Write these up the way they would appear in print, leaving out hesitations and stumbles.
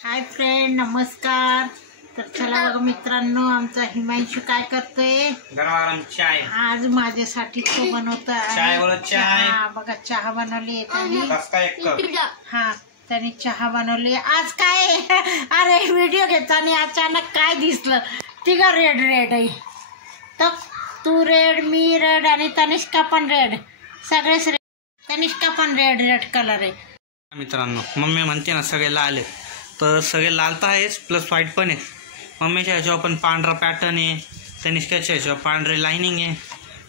Hi friend, नमस्कार. तर चला बघा मित्रांनो, आमचा हिमांशू काय करतोय. गरम चाय आज माझ्यासाठी तो बनवत आहे. चहा बघा, चहा बनवली त्याने. हा त्याने चहा बनवली आज. काय अरे व्हिडिओ घेताना अचानक काय दिसलं. तिघा रेड रेड आहे. तर तू रेड, मी रेड आणि तनिष्का पण रेड. सगळेच रेड. तनिष्का पण रेड रेड कलर आहे. मित्रांनो, मम्मी म्हणते ना सगळे लाल आहे, तर सगळे लाल तर आहेच, प्लस व्हाईट पण आहे. मम्मीच्या ह्याच्यावर पण पांढरा पॅटर्न आहे, तनिष्काच्या ह्याच्यावर पांढरी लाईनिंग आहे,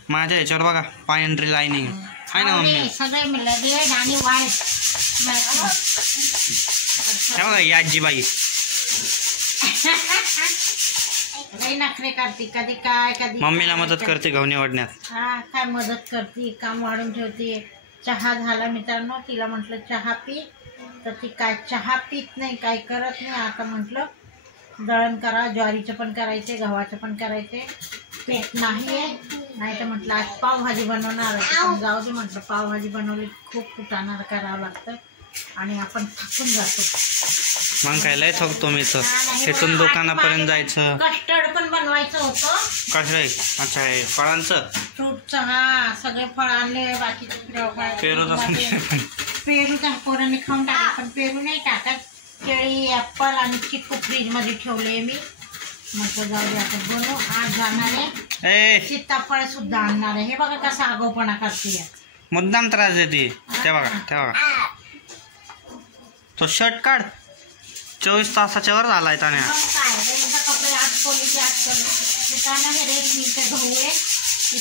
माझ्या ह्याच्यावर बघा पांढरी लाईनिंग आहे ना मम्मी. सगळे मिळले रेड आणि व्हाईट. हे बघा ही आजीबाई लई नखरे करते, कधी काय कधी मम्मीला मदत करते गहू निवडण्यात. हा, काय मदत करते, काम वाढून ठेवते. चहा झाला मित्रांनो, तिला म्हटलं चहा पी, तर ती काय चहा पीत नाही, काय करत नाही. आता म्हटलं दळण करा, ज्वारीचं पण करायचे, गव्हाचं पण करायचे. पेट नाही आहे, नाही तर म्हटलं आज पावभाजी बनवणार आहे. पण जाऊ दे म्हटलं, पावभाजी बनवली खूप कुटाणार करावं लागतं आणि आपण थकून जातो. मग काय लय थकतो मी तर. तिथून दुकानापर्यंत जायचं. कस्टर्ड पण बनवायचं होतं. कसं? अच्छा, हे फळांचं फ्रूटचं. हा, सगळे फळ आणले, बाकीचे पेरूच्या पोरांनी खाऊन टाकले, पण पेरू नाही टाकत. केळी, ॲपल आणि चिक्कू फ्रीजमध्ये ठेवले मी. म्हटलं जाऊ दे आता बनवू. आज जाणार आहे, सीताफळ सुद्धा आणणार आहे. हे बघा कसा आगाऊपणा करते, मुद्दाम त्रास देते. ते बघा तो शर्ट काढ. 24 तासाच्या वर झालाय त्याने. कपडे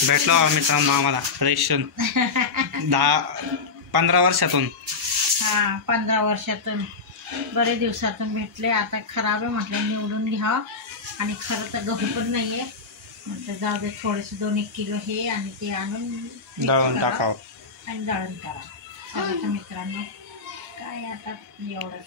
भेटलो मित्रांनो आम्हाला रेशन 10-15 वर्षातून. हा, 15 वर्षातून, बरेच दिवसातून भेटले. आता खराब आहे म्हटलं, निवडून घ्यावं. आणि खरं तर गहू पण नाही आहे म्हटलं, जाऊ दे थोडेसे 2-1 किलो हे आणि ते आणून दळून टाकावं आणि दळण करा. मित्रांनो काय आता एवढंच.